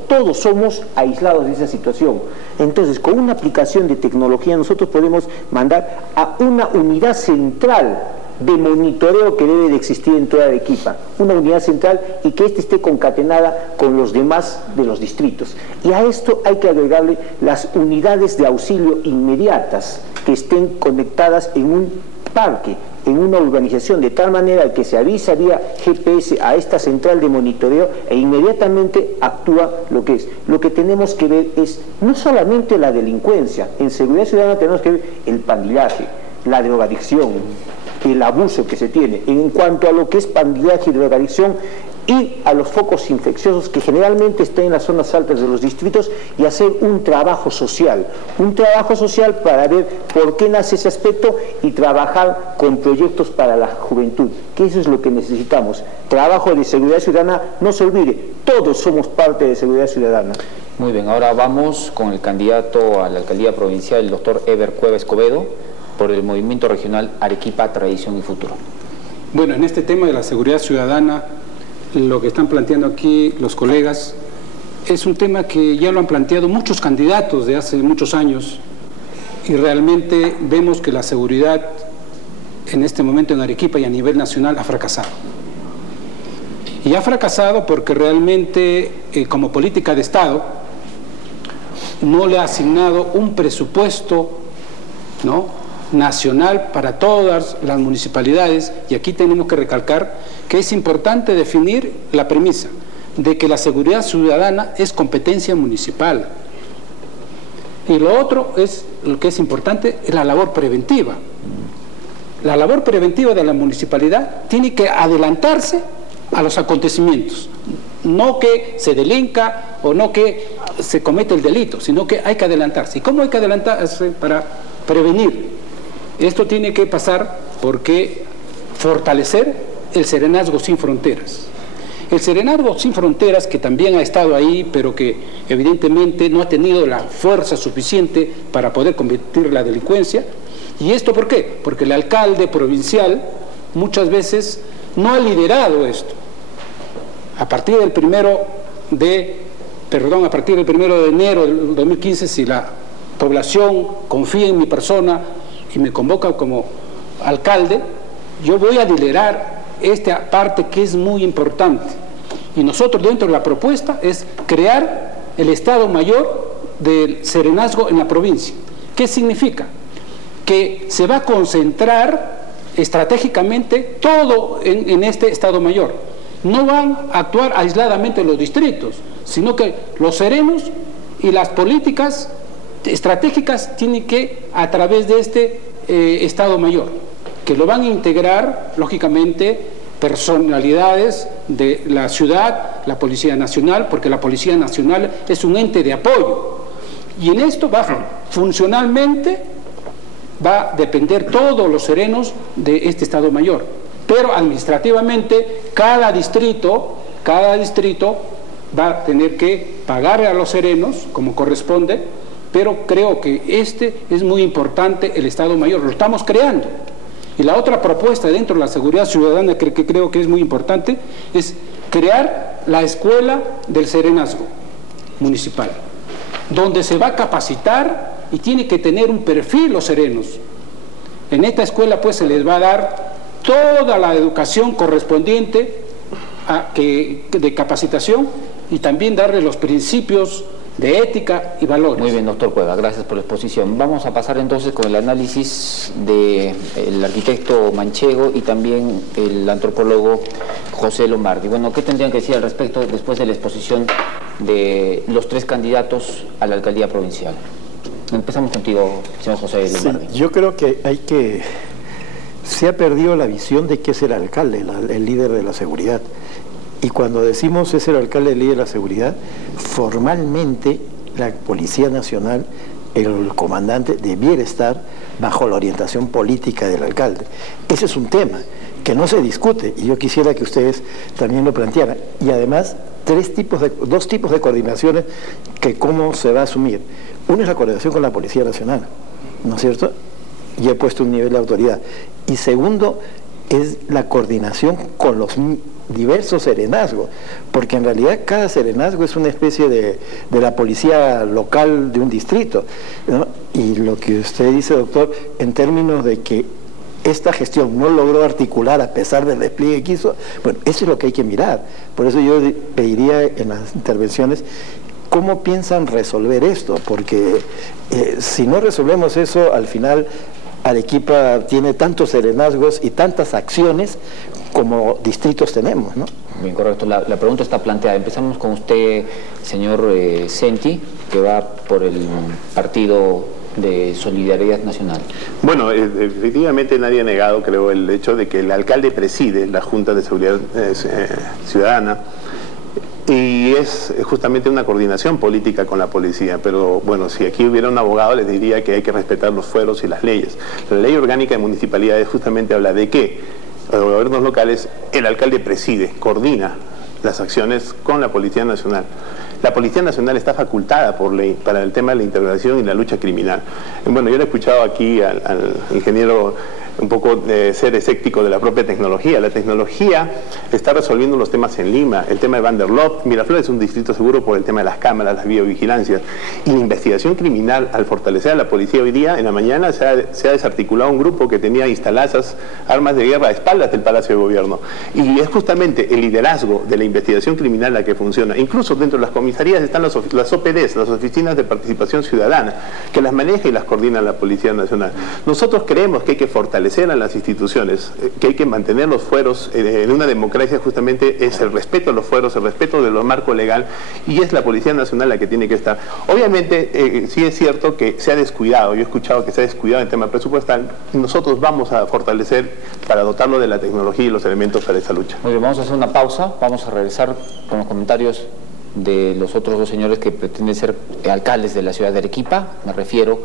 todos somos aislados de esa situación. Entonces, con una aplicación de tecnología nosotros podemos mandar a una unidad central de monitoreo que debe de existir en toda Arequipa, una unidad central y que ésta esté concatenada con los demás de los distritos. Y a esto hay que agregarle las unidades de auxilio inmediatas que estén conectadas en un parque, en una urbanización, de tal manera que se avisa vía GPS a esta central de monitoreo e inmediatamente actúa lo que es. Lo que tenemos que ver es no solamente la delincuencia, en seguridad ciudadana tenemos que ver el pandillaje, la drogadicción, el abuso que se tiene. En cuanto a lo que es pandillaje y drogadicción, ir a los focos infecciosos que generalmente están en las zonas altas de los distritos y hacer un trabajo social para ver por qué nace ese aspecto y trabajar con proyectos para la juventud, que eso es lo que necesitamos. Trabajo de seguridad ciudadana, no se olvide, todos somos parte de seguridad ciudadana. Muy bien, ahora vamos con el candidato a la alcaldía provincial, el doctor Eber Cueva Escobedo, por el Movimiento Regional Arequipa, Tradición y Futuro. Bueno, en este tema de la seguridad ciudadana, lo que están planteando aquí los colegas es un tema que ya lo han planteado muchos candidatos de hace muchos años y realmente vemos que la seguridad en este momento en Arequipa y a nivel nacional ha fracasado. Y ha fracasado porque realmente como política de Estado no le ha asignado un presupuesto, ¿no?, nacional para todas las municipalidades, y aquí tenemos que recalcar que es importante definir la premisa de que la seguridad ciudadana es competencia municipal. Y lo otro es, lo que es importante, es la labor preventiva. La labor preventiva de la municipalidad tiene que adelantarse a los acontecimientos, no que se delinca o no que se cometa el delito, sino que hay que adelantarse. ¿Y cómo hay que adelantarse para prevenir? Esto tiene que pasar porque fortalecer el Serenazgo Sin Fronteras. El Serenazgo Sin Fronteras, que también ha estado ahí, pero que evidentemente no ha tenido la fuerza suficiente para poder combatir la delincuencia. ¿Y esto por qué? Porque el alcalde provincial muchas veces no ha liderado esto. A partir del 1 de enero del 2015, si la población confía en mi persona y me convoca como alcalde, yo voy a liderar esta parte que es muy importante. Y nosotros dentro de la propuesta es crear el Estado Mayor del Serenazgo en la provincia. ¿Qué significa? Que se va a concentrar estratégicamente todo en este Estado Mayor. No van a actuar aisladamente los distritos, sino que los serenos y las políticas estratégicas tienen que, a través de este Estado Mayor, que lo van a integrar, lógicamente, personalidades de la ciudad, la Policía Nacional, porque la Policía Nacional es un ente de apoyo. Y en esto funcionalmente va a depender todos los serenos de este Estado Mayor. Pero administrativamente cada distrito va a tener que pagarle a los serenos como corresponde, pero creo que este es muy importante, el Estado Mayor, lo estamos creando. Y la otra propuesta dentro de la seguridad ciudadana que creo que es muy importante es crear la escuela del serenazgo municipal, donde se va a capacitar y tiene que tener un perfil los serenos. En esta escuela pues se les va a dar toda la educación correspondiente de capacitación y también darle los principios de ética y valores. Muy bien, doctor Cueva, gracias por la exposición. Vamos a pasar entonces con el análisis del arquitecto Manchego y también el antropólogo José Lombardi. Bueno, ¿qué tendrían que decir al respecto después de la exposición de los tres candidatos a la alcaldía provincial? Empezamos contigo, señor José Lombardi. Sí, yo creo que se ha perdido la visión de qué es el alcalde, el líder de la seguridad. Y cuando decimos es el alcalde, el líder de la seguridad, formalmente la Policía Nacional, el comandante, debiera estar bajo la orientación política del alcalde. Ese es un tema que no se discute y yo quisiera que ustedes también lo plantearan. Y además, dos tipos de coordinaciones que cómo se va a asumir. Uno es la coordinación con la Policía Nacional, ¿no es cierto? Y he puesto un nivel de autoridad. Y segundo, es la coordinación con los diversos serenazgos, porque en realidad cada serenazgo es una especie de la policía local de un distrito, ¿no? Y lo que usted dice, doctor, en términos de que esta gestión no logró articular a pesar del despliegue que hizo. Bueno, eso es lo que hay que mirar. Por eso yo pediría en las intervenciones cómo piensan resolver esto, porque si no resolvemos eso, al final Arequipa tiene tantos serenazgos y tantas acciones como distritos tenemos, ¿no? Bien, correcto. La pregunta está planteada. Empezamos con usted, señor Senti, que va por el Partido de Solidaridad Nacional. Bueno, efectivamente nadie ha negado, creo, el hecho de que el alcalde preside la Junta de Seguridad Ciudadana y es justamente una coordinación política con la policía, pero bueno, si aquí hubiera un abogado les diría que hay que respetar los fueros y las leyes. La ley orgánica de municipalidades justamente habla de que los gobiernos locales, el alcalde preside, coordina las acciones con la Policía Nacional. La Policía Nacional está facultada por ley para el tema de la integración y la lucha criminal. Bueno, yo le he escuchado aquí al ingeniero un poco ser escéptico de la propia tecnología. La tecnología está resolviendo los temas en Lima, el tema de Van der Lop. Miraflores es un distrito seguro por el tema de las cámaras, las videovigilancias. Y la investigación criminal, al fortalecer a la policía hoy día, en la mañana se ha desarticulado un grupo que tenía instaladas armas de guerra a espaldas del Palacio de Gobierno. Y es justamente el liderazgo de la investigación criminal la que funciona. Incluso dentro de las comisarías están las OPDs, las Oficinas de Participación Ciudadana, que las maneja y las coordina la Policía Nacional. Nosotros creemos que hay que fortalecer a las instituciones, que hay que mantener los fueros. En una democracia justamente es el respeto a los fueros, el respeto de los marcos legal, y es la Policía Nacional la que tiene que estar. Obviamente sí es cierto que se ha descuidado, yo he escuchado que se ha descuidado en tema presupuestal, y nosotros vamos a fortalecer para dotarlo de la tecnología y los elementos para esa lucha. Muy bien, vamos a hacer una pausa, vamos a regresar con los comentarios de los otros dos señores que pretenden ser alcaldes de la ciudad de Arequipa. Me refiero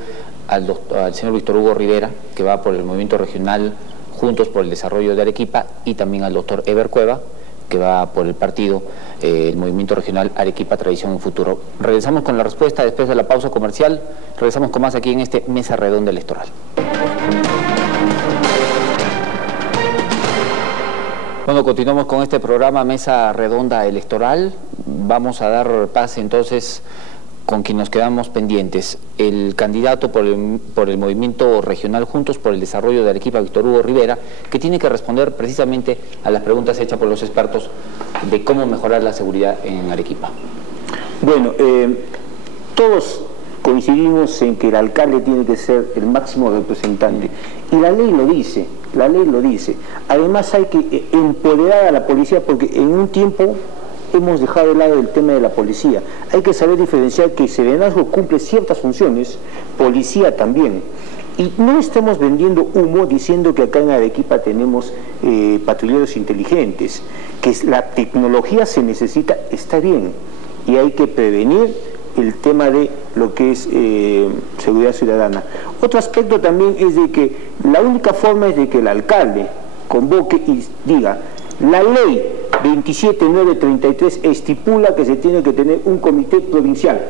al señor Víctor Hugo Rivera, que va por el movimiento regional Juntos por el Desarrollo de Arequipa, y también al doctor Eber Cueva, que va por el partido, el movimiento regional Arequipa Tradición y Futuro. Regresamos con la respuesta después de la pausa comercial. Regresamos con más aquí en este Mesa Redonda Electoral. Bueno, continuamos con este programa Mesa Redonda Electoral. Vamos a dar pase entonces con quien nos quedamos pendientes. El candidato por el movimiento regional Juntos por el Desarrollo de Arequipa, Víctor Hugo Rivera, que tiene que responder precisamente a las preguntas hechas por los expertos de cómo mejorar la seguridad en Arequipa. Bueno, todos coincidimos en que el alcalde tiene que ser el máximo representante, y la ley lo dice, la ley lo dice. Además hay que empoderar a la policía, porque en un tiempo hemos dejado de lado el tema de la policía. Hay que saber diferenciar que serenazgo cumple ciertas funciones, policía también. Y no estamos vendiendo humo diciendo que acá en Arequipa tenemos patrulleros inteligentes, que la tecnología se necesita, está bien, y hay que prevenir el tema de lo que es seguridad ciudadana. Otro aspecto también es de que la única forma es de que el alcalde convoque y diga: la ley 27933 estipula que se tiene que tener un comité provincial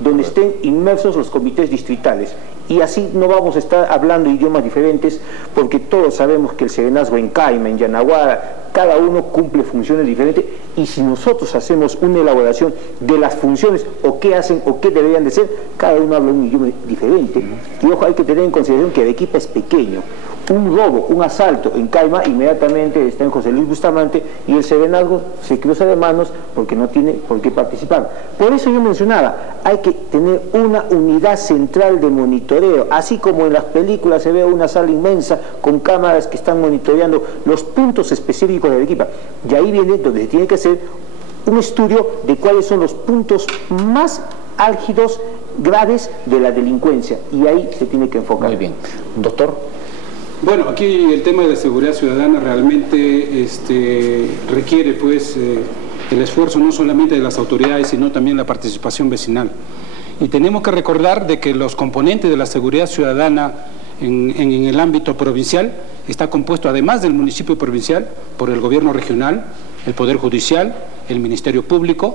donde estén inmersos los comités distritales, y así no vamos a estar hablando idiomas diferentes, porque todos sabemos que el serenazgo en Caima, en Yanaguara, cada uno cumple funciones diferentes, y si nosotros hacemos una elaboración de las funciones o qué hacen o qué deberían de ser, cada uno habla un idioma diferente. Y ojo, hay que tener en consideración que Arequipa es pequeño. Un robo, un asalto en Caima, inmediatamente está en José Luis Bustamante, y el serenazgo se cruza de manos porque no tiene por qué participar. Por eso yo mencionaba, hay que tener una unidad central de monitoreo, así como en las películas se ve una sala inmensa con cámaras que están monitoreando los puntos específicos de Arequipa. Y ahí viene donde se tiene que hacer un estudio de cuáles son los puntos más álgidos, graves de la delincuencia, y ahí se tiene que enfocar. Muy bien. Doctor. Bueno, aquí el tema de la seguridad ciudadana realmente requiere pues el esfuerzo no solamente de las autoridades, sino también la participación vecinal. Y tenemos que recordar de que los componentes de la seguridad ciudadana en el ámbito provincial está compuesto, además del municipio provincial, por el gobierno regional, el Poder Judicial, el Ministerio Público,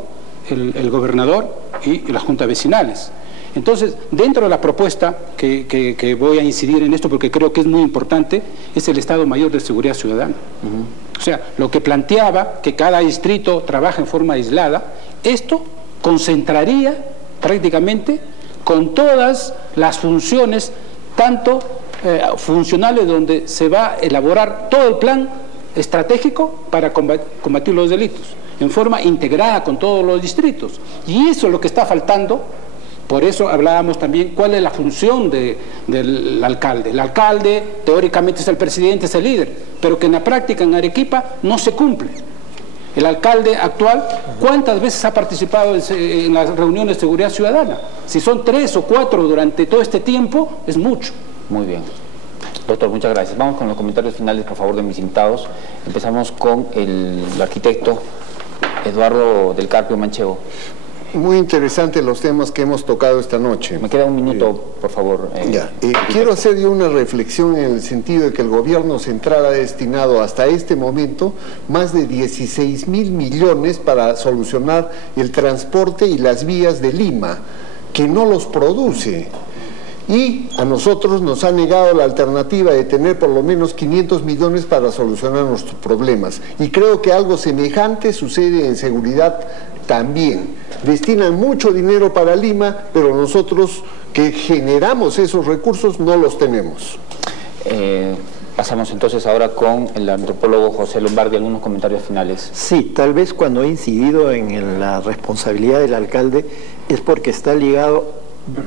el gobernador y las juntas vecinales. Entonces, dentro de la propuesta que voy a incidir en esto, porque creo que es muy importante, es el Estado Mayor de Seguridad Ciudadana. O sea, lo que planteaba que cada distrito trabaja en forma aislada, esto concentraría prácticamente con todas las funciones, tanto funcionales donde se va a elaborar todo el plan estratégico para combatir los delitos, en forma integrada con todos los distritos. Y eso es lo que está faltando. Por eso hablábamos también cuál es la función del alcalde. El alcalde teóricamente es el presidente, es el líder, pero que en la práctica en Arequipa no se cumple. El alcalde actual, ¿cuántas veces ha participado en las reuniones de seguridad ciudadana? Si son 3 o 4 durante todo este tiempo, es mucho. Muy bien. Doctor, muchas gracias. Vamos con los comentarios finales, por favor, de mis invitados. Empezamos con el arquitecto Eduardo del Carpio Manchego. Muy interesantes los temas que hemos tocado esta noche. Me queda un minuto, por favor. Quiero hacer yo una reflexión en el sentido de que el gobierno central ha destinado hasta este momento más de 16.000 millones para solucionar el transporte y las vías de Lima, que no los produce. Y a nosotros nos ha negado la alternativa de tener por lo menos 500 millones para solucionar nuestros problemas. Y creo que algo semejante sucede en seguridad también. Destinan mucho dinero para Lima, pero nosotros que generamos esos recursos no los tenemos. Pasamos entonces ahora con el antropólogo José Lombardi, algunos comentarios finales. Sí, tal vez cuando he incidido en la responsabilidad del alcalde es porque está ligado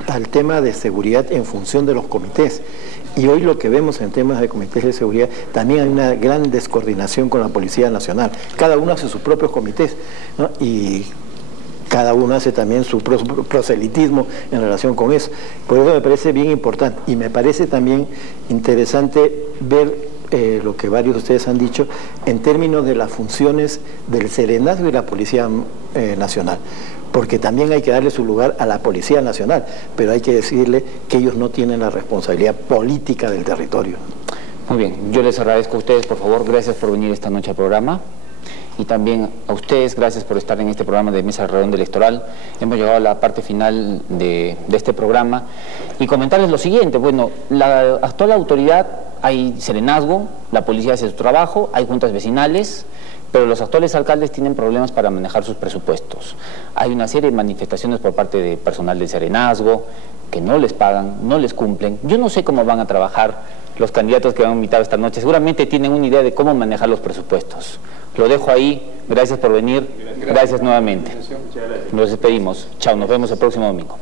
al tema de seguridad en función de los comités. Y hoy lo que vemos en temas de comités de seguridad, también hay una gran descoordinación con la Policía Nacional. Cada uno hace sus propios comités, ¿no? Y cada uno hace también su proselitismo en relación con eso. Por eso me parece bien importante y me parece también interesante ver lo que varios de ustedes han dicho en términos de las funciones del Serenazgo y la Policía Nacional. Porque también hay que darle su lugar a la Policía Nacional, pero hay que decirle que ellos no tienen la responsabilidad política del territorio. Muy bien, yo les agradezco a ustedes, por favor, gracias por venir esta noche al programa. Y también a ustedes, gracias por estar en este programa de Mesa Redonda Electoral. Hemos llegado a la parte final de este programa y comentarles lo siguiente. Bueno, la actual autoridad, hay serenazgo, la policía hace su trabajo, hay juntas vecinales, pero los actuales alcaldes tienen problemas para manejar sus presupuestos. Hay una serie de manifestaciones por parte de personal de serenazgo que no les pagan, no les cumplen. Yo no sé cómo van a trabajar los candidatos que van a invitar esta noche. Seguramente tienen una idea de cómo manejar los presupuestos. Lo dejo ahí. Gracias por venir. Gracias nuevamente. Nos despedimos. Chao, nos vemos el próximo domingo.